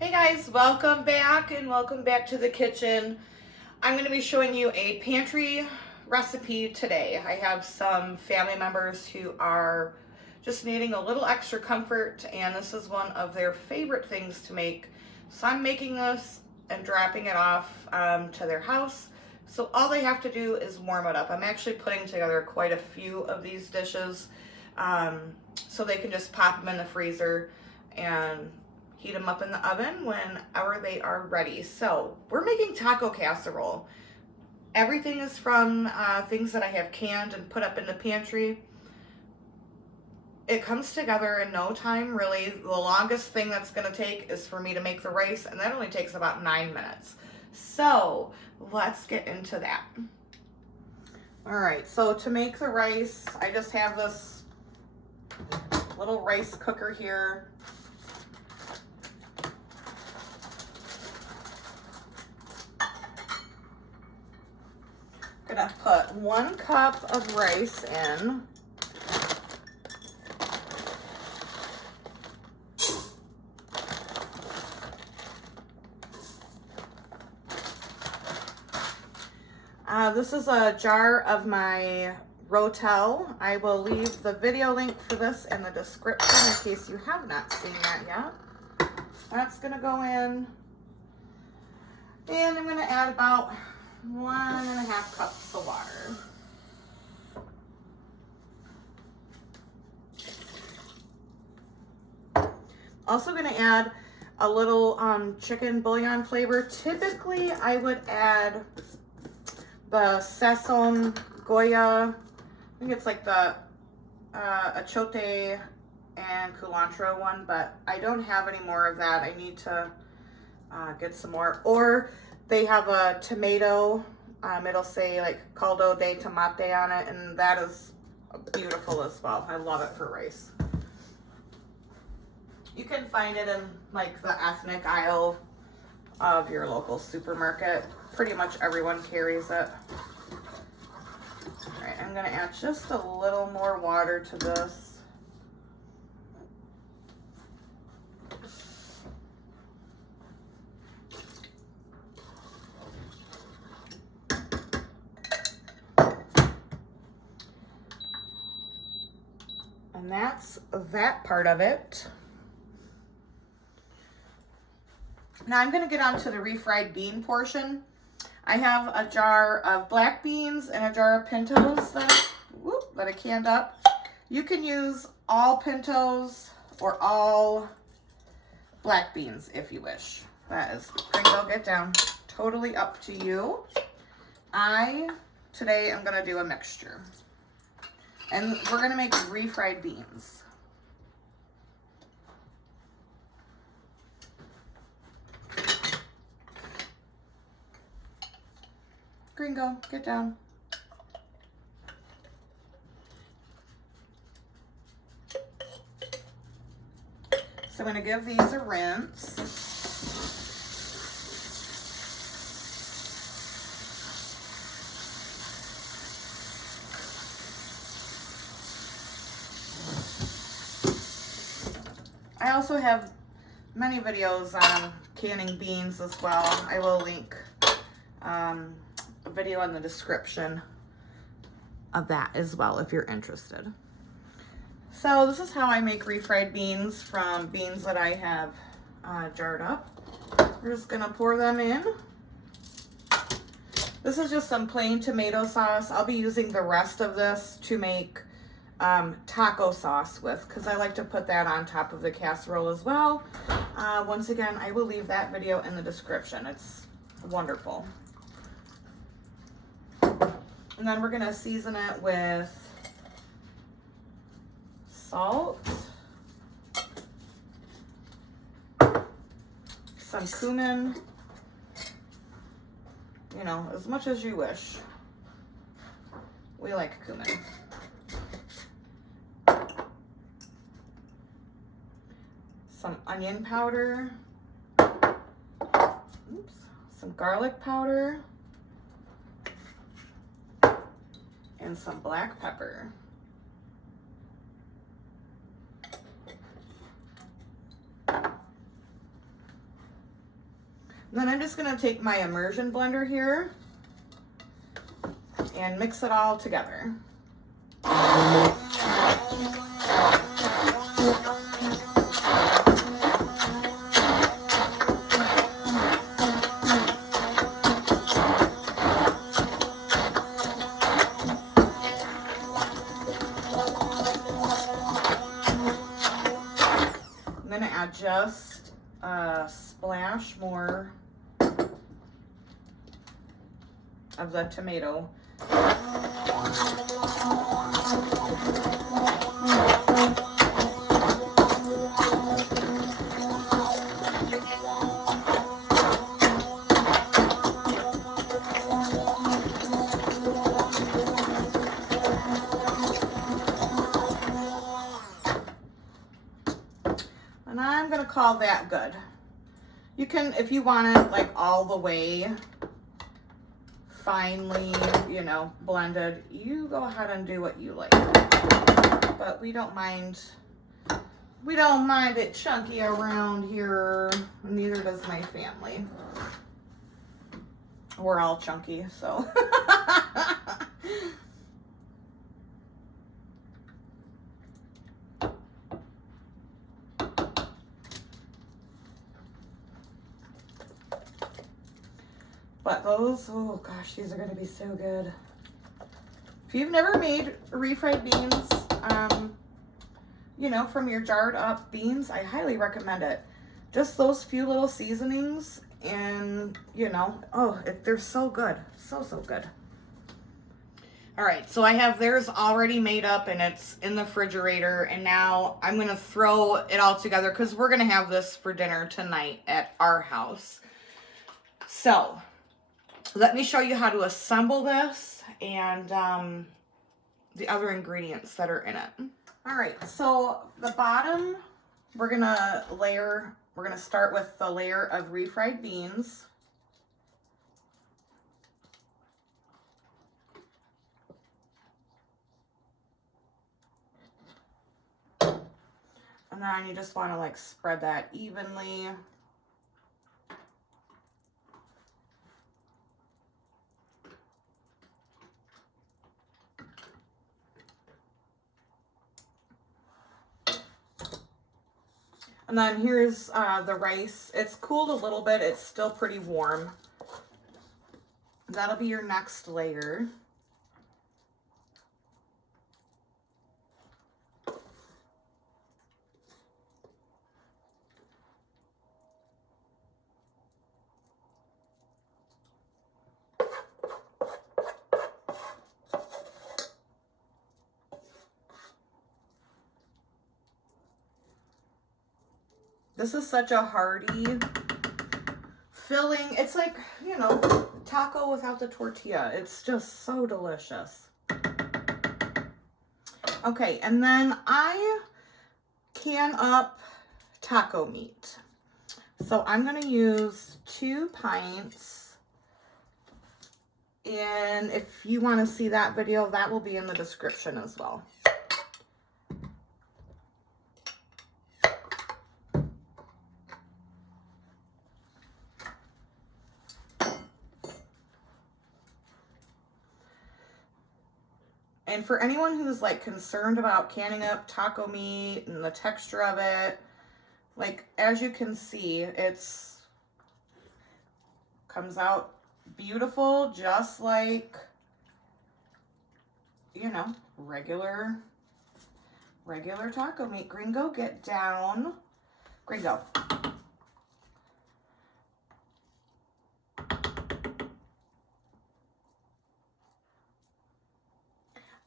Hey guys, welcome back and welcome back to the kitchen. I'm going to be showing you a pantry recipe today. I have some family members who are just needing a little extra comfort, and this is one of their favorite things to make. So I'm making this and dropping it off to their house. So all they have to do is warm it up. I'm actually putting together quite a few of these dishes so they can just pop them in the freezer and heat them up in the oven whenever they are ready. So we're making taco casserole. Everything is from things that I have canned and put up in the pantry. It comes together in no time, really. The longest thing that's gonna take is for me to make the rice, and that only takes about 9 minutes. So let's get into that. All right, so to make the rice, I just have this little rice cooker here. I'm gonna put 1 cup of rice in. This is a jar of my Rotel. I will leave the video link for this in the description in case you have not seen that yet. That's gonna go in, and I'm gonna add about 1.5 cups of water. Also gonna add a little chicken bouillon flavor. Typically I would add the Sesame Goya, I think it's like the achote and culantro one, but I don't have any more of that. I need to get some more. Or they have a tomato, it'll say like caldo de tomate on it, and that is beautiful as well. I love it for rice. You can find it in like the ethnic aisle of your local supermarket. Pretty much everyone carries it. All right, I'm gonna add just a little more water to this. And that's that part of it. Now I'm going to get on to the refried bean portion. I have a jar of black beans and a jar of pintos that I canned up. You can use all pintos or all black beans if you wish. That is, Gringo, get down. Totally up to you. Today I'm going to do a mixture. And we're going to make refried beans. Gringo, get down. So I'm going to give these a rinse. I also have many videos on canning beans as well. I will link a video in the description of that as well if you're interested. So this is how I make refried beans from beans that I have jarred up. We're just gonna pour them in. This is just some plain tomato sauce. I'll be using the rest of this to make taco sauce with, because I like to put that on top of the casserole as well. Once again, I will leave that video in the description. It's wonderful. And then we're gonna season it with salt, some cumin, you know, as much as you wish. We like cumin. Some onion powder, some garlic powder, and some black pepper. Then I'm just gonna take my immersion blender here and mix it all together. I'm gonna add just a splash more of the tomato. And I'm gonna call that good. You can, if you want it like all the way finely, you know, blended, you go ahead and do what you like. But we don't mind it chunky around here. Neither does my family. We're all chunky, so. But those, oh gosh, these are gonna be so good. If you've never made refried beans, you know, from your jarred up beans, I highly recommend it. Just those few little seasonings and, you know, oh, they're so good. So, so good. All right, so I have theirs already made up and it's in the refrigerator, and now I'm gonna throw it all together because we're gonna have this for dinner tonight at our house. So, let me show you how to assemble this and the other ingredients that are in it. All right, so the bottom, we're gonna start with the layer of refried beans. And then you just wanna like spread that evenly. And then here's the rice. It's cooled a little bit. It's still pretty warm. That'll be your next layer. This is such a hearty, filling. It's like, you know, taco without the tortilla. It's just so delicious. Okay, and then I can up taco meat. So I'm going to use 2 pints. And if you want to see that video, that will be in the description as well. And for anyone who's like concerned about canning up taco meat and the texture of it, like as you can see, it's comes out beautiful, just like, you know, regular taco meat. Gringo, get down. Gringo.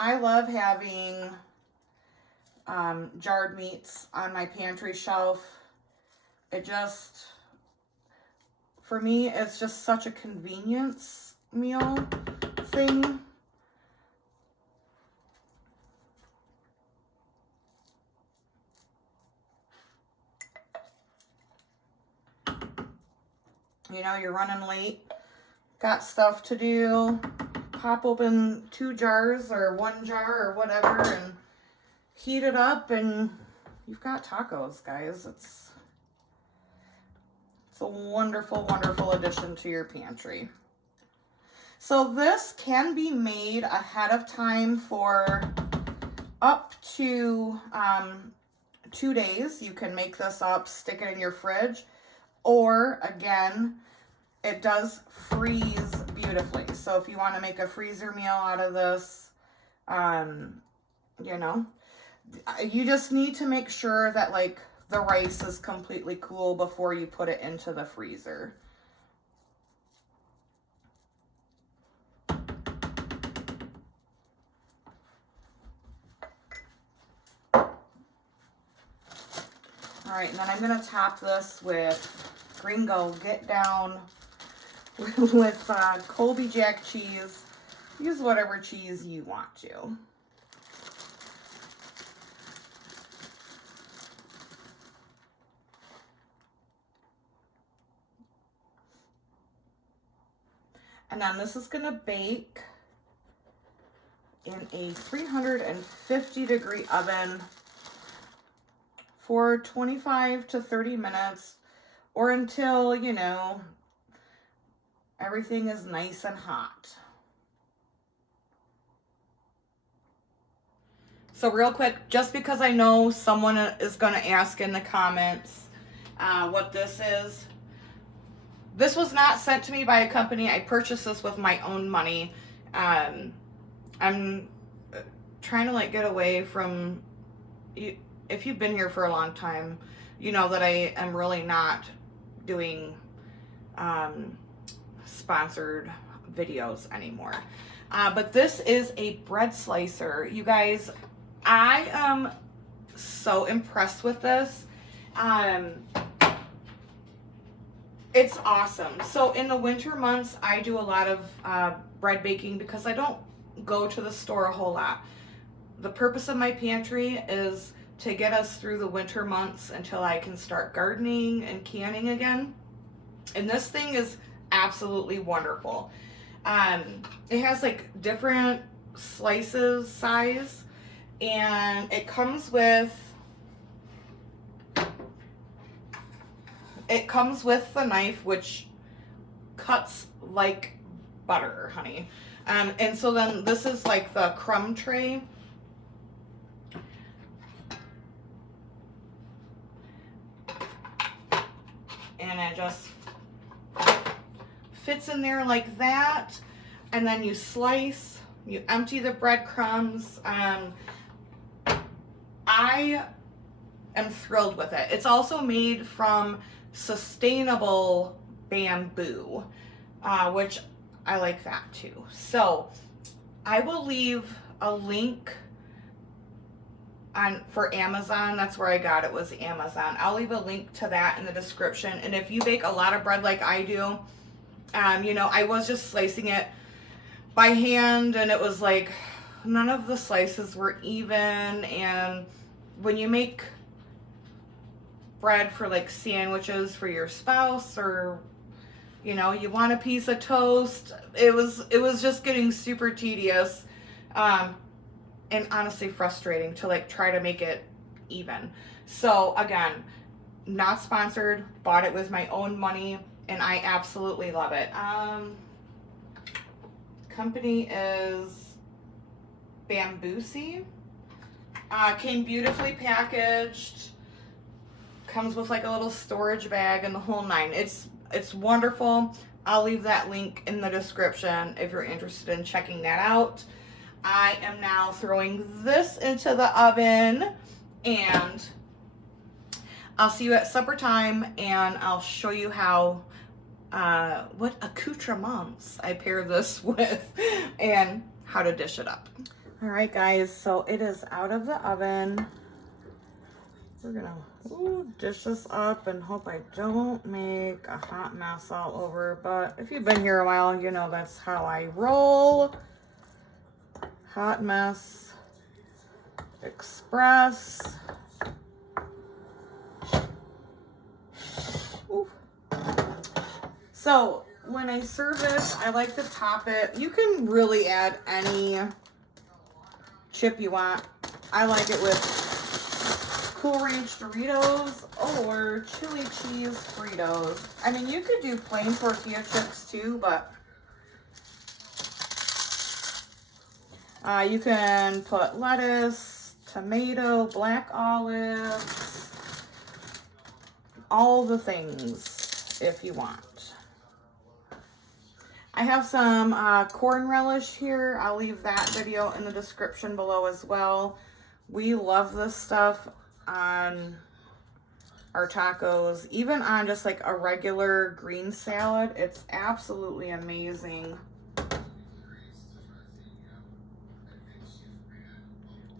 I love having jarred meats on my pantry shelf. It just, for me, it's just such a convenience meal thing. You know, you're running late, got stuff to do. Pop open 2 jars or 1 jar or whatever and heat it up and you've got tacos, guys. It's It's a wonderful, wonderful addition to your pantry. So this can be made ahead of time for up to 2 days. You can make this up, stick it in your fridge, or again, it does freeze beautifully. So if you want to make a freezer meal out of this, you know, you just need to make sure that like the rice is completely cool before you put it into the freezer. All right, and then I'm gonna top this with Gringo Get Down with Colby Jack cheese. Use whatever cheese you want to. And then this is gonna bake in a 350-degree oven for 25 to 30 minutes, or until, you know, everything is nice and hot. So real quick, just because I know someone is going to ask in the comments what this is. This was not sent to me by a company. I purchased this with my own money. I'm trying to like get away from... If you've been here for a long time, you know that I am really not doing sponsored videos anymore. But this is a bread slicer. You guys, I am so impressed with this. It's awesome. So in the winter months, I do a lot of bread baking because I don't go to the store a whole lot. The purpose of my pantry is to get us through the winter months until I can start gardening and canning again. And this thing is absolutely wonderful. It has like different slices, size, and it comes with the knife, which cuts like butter, honey. And so then this is like the crumb tray. And it just fits in there like that. And then you slice, you empty the breadcrumbs. I am thrilled with it. It's also made from sustainable bamboo, which I like that too. So I will leave a link for Amazon. That's where I got it, was Amazon. I'll leave a link to that in the description. And if you bake a lot of bread like I do, you know, I was just slicing it by hand, and it was like none of the slices were even. And when you make bread for like sandwiches for your spouse, or you know, you want a piece of toast, it was just getting super tedious. And honestly frustrating to like try to make it even. So again, not sponsored, bought it with my own money, and I absolutely love it. Company is Bamboosie. Came beautifully packaged. Comes with like a little storage bag and the whole nine. It's wonderful. I'll leave that link in the description if you're interested in checking that out. I am now throwing this into the oven, and I'll see you at supper time, and I'll show you how, what accoutrements I pair this with and how to dish it up. All right, guys, so it is out of the oven. We're gonna dish this up and hope I don't make a hot mess all over, but if you've been here a while, you know that's how I roll. Hot mess express. Ooh. So when I serve this, I like to top it. You can really add any chip you want. I like it with Cool Ranch Doritos or chili cheese Fritos. I mean, you could do plain tortilla chips too, but you can put lettuce, tomato, black olives, all the things if you want. I have some corn relish here. I'll leave that video in the description below as well. We love this stuff on our tacos, even on just like a regular green salad. It's absolutely amazing. A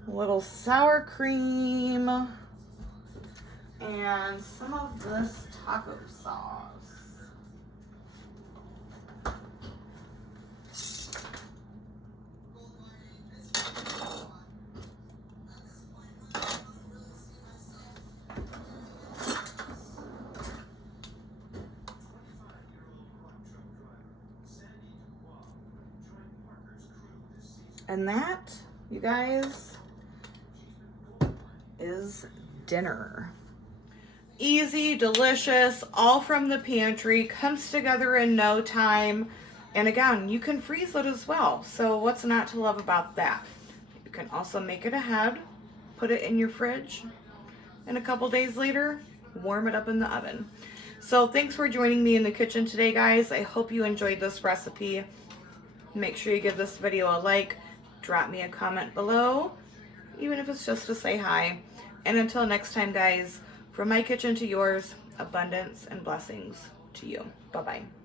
little sour cream and some of this taco sauce. And that, you guys, is dinner. Easy, delicious, all from the pantry, comes together in no time. And again, you can freeze it as well. So what's not to love about that? You can also make it ahead, put it in your fridge, and a couple days later, warm it up in the oven. So thanks for joining me in the kitchen today, guys. I hope you enjoyed this recipe. Make sure you give this video a like. Drop me a comment below, even if it's just to say hi. And until next time, guys, from my kitchen to yours, abundance and blessings to you. Bye-bye.